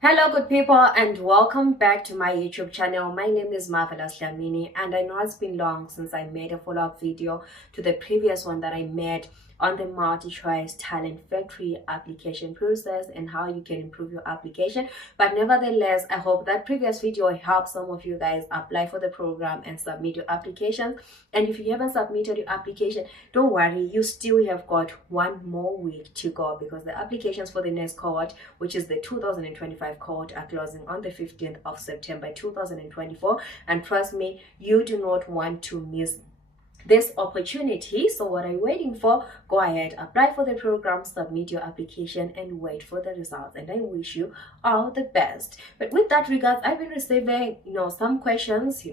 Hello good people, and welcome back to my YouTube channel. My name is Marvelous Dlamini, and I know it's been long since I made a follow-up video to the previous one that I made on the Multichoice Talent Factory application process and how you can improve your application. But nevertheless, I hope that previous video helped some of you guys apply for the program and submit your applications. And if you haven't submitted your application, don't worry, you still have got one more week to go, because the applications for the next cohort, which is the 2025 cohort, are closing on the 15th of September 2024. And trust me, you do not want to miss this opportunity. So what are you waiting for? Go ahead, apply for the program, submit your application, and wait for the results. And I wish you all the best. But with that regards, I've been receiving some questions,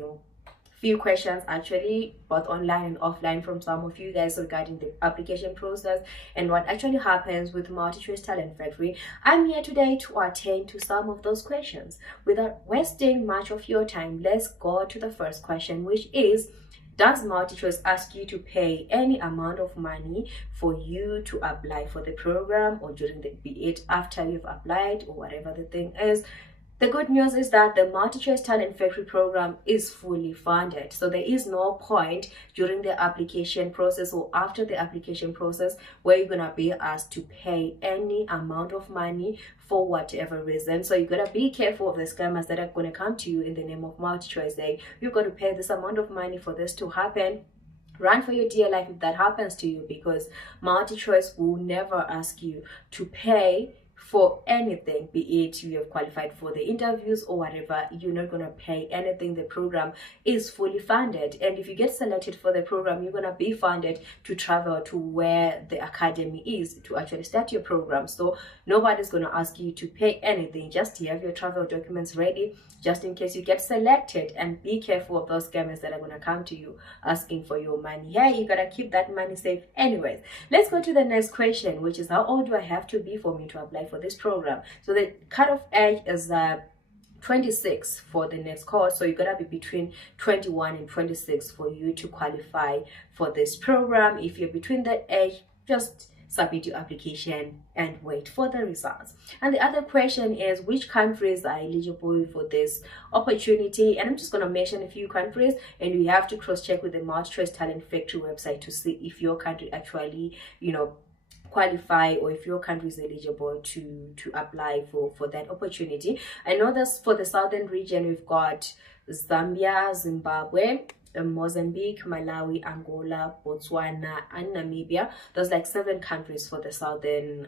few questions actually, both online and offline, from some of you guys regarding the application process and what actually happens with Multichoice Talent Factory. I'm here today to attend to some of those questions. Without wasting much of your time, let's go to the first question, which is, does Multichoice ask you to pay any amount of money for you to apply for the program, or during the, be it after you've applied or whatever the thing is? The good news is that the Multichoice Talent Factory program is fully funded. So there is no point during the application process or after the application process where you're going to be asked to pay any amount of money for whatever reason. So you got to be careful of the scammers that are going to come to you in the name of Multichoice, saying you're going to pay this amount of money for this to happen. Run for your dear life if that happens to you, because Multichoice will never ask you to pay for anything, be it you have qualified for the interviews or whatever. You're not going to pay anything. The program is fully funded, and if you get selected for the program, you're going to be funded to travel to where the academy is to actually start your program. So nobody's going to ask you to pay anything. Just have your travel documents ready, just in case you get selected, and be careful of those scammers that are going to come to you asking for your money. Yeah, you gotta keep that money safe. Anyways, let's go to the next question, which is, how old do I have to be for me to apply for this program? So the cutoff age is 26 for the next course. So you gotta be between 21 and 26 for you to qualify for this program. If you're between that age, just submit your application and wait for the results. And the other question is, which countries are eligible for this opportunity? And I'm just going to mention a few countries, and you have to cross-check with the Multichoice Talent Factory website to see if your country actually qualify, or if your country is eligible to apply for that opportunity. I know that for the southern region, we've got Zambia, Zimbabwe, Mozambique, Malawi, Angola, Botswana, and Namibia. There's like 7 countries for the southern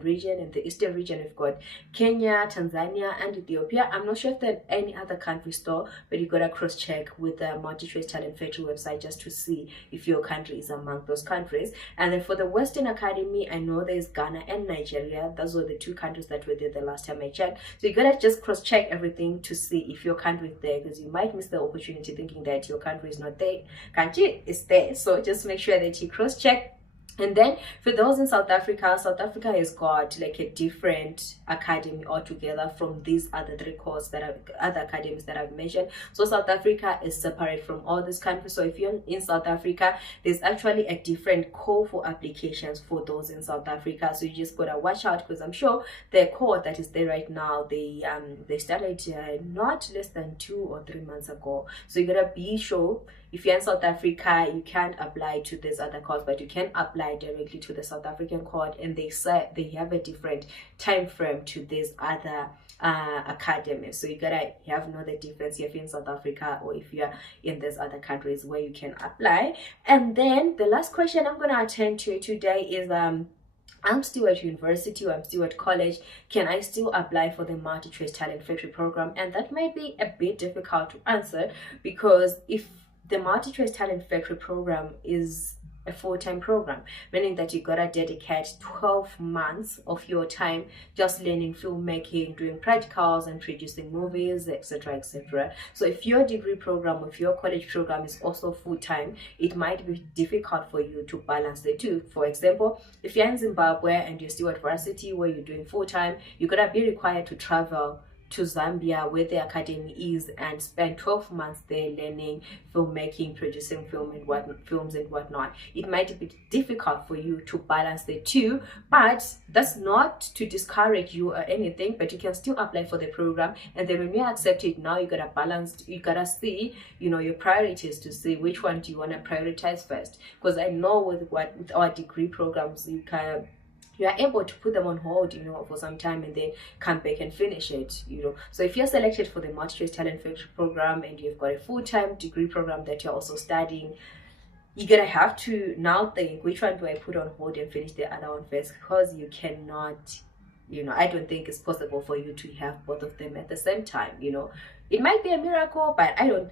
region. And the eastern region, we've got Kenya, Tanzania, and Ethiopia. I'm not sure if there are any other countries though, but you gotta cross-check with the Multichoice Talent Factory website just to see if your country is among those countries. And then for the Western Academy, I know there's Ghana and Nigeria. Those were the 2 countries that were there the last time I checked. So you gotta just cross-check everything to see if your country is there, because you might miss the opportunity thinking that your country is not there. Country is there, so just make sure that you cross-check. And then for those in South Africa has got like a different academy altogether from these other 3 courses that are other academies that I've mentioned. So South Africa is separate from all these countries. So if you're in South Africa, there's actually a different call for applications for those in South Africa. So you just gotta watch out, because I'm sure the call that is there right now, they started not less than 2 or 3 months ago. So you gotta be sure, if you're in South Africa, you can't apply to this other course, but you can apply directly to the South African court, and they said they have a different time frame to this other academy. So you gotta know the difference if you're in South Africa or if you're in these other countries where you can apply. And then the last question I'm gonna attend to today is, I'm still at university, or I'm still at college. Can I still apply for the Multichoice Talent Factory program? And that might be a bit difficult to answer, because if the Multichoice Talent Factory program is a full-time program, meaning that you gotta dedicate 12 months of your time just learning filmmaking, doing practicals, and producing movies, etc., etc. So if your degree program, if your college program is also full-time, it might be difficult for you to balance the two. For example, if you're in Zimbabwe and you're still at varsity where you're doing full-time, you're gonna be required to travel to Zambia where the academy is and spend 12 months there learning filmmaking, producing films and whatnot. It might be difficult for you to balance the two, but that's not to discourage you or anything, but you can still apply for the program. And then when you accept it, now you gotta balance, you gotta see, you know, your priorities to see which one do you want to prioritize first. Because I know with our degree programs, you are able to put them on hold, you know, for some time and then come back and finish it, you know. So if you're selected for the Multichoice Talent Factory program and you've got a full-time degree program that you're also studying, you're gonna have to now think, which one do I put on hold and finish the other one first? Because you cannot, you know, I don't think it's possible for you to have both of them at the same time, you know. It might be a miracle, but I don't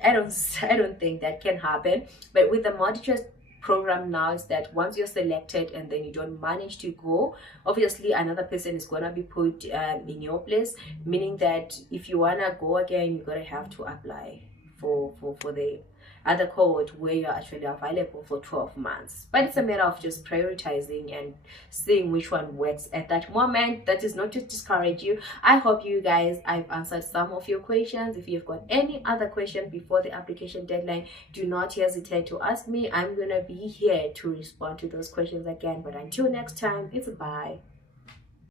think that can happen. But with the Multichoice program now is that once you're selected and then you don't manage to go, obviously another person is gonna be put in your place, meaning that if you wanna go again, you're gonna have to apply for the other cohort where you're actually available for 12 months. But it's a matter of just prioritizing and seeing which one works at that moment. That is not to discourage you. I hope you guys, I've answered some of your questions. If you've got any other question before the application deadline, do not hesitate to ask me. I'm gonna be here to respond to those questions again. But until next time, it's bye.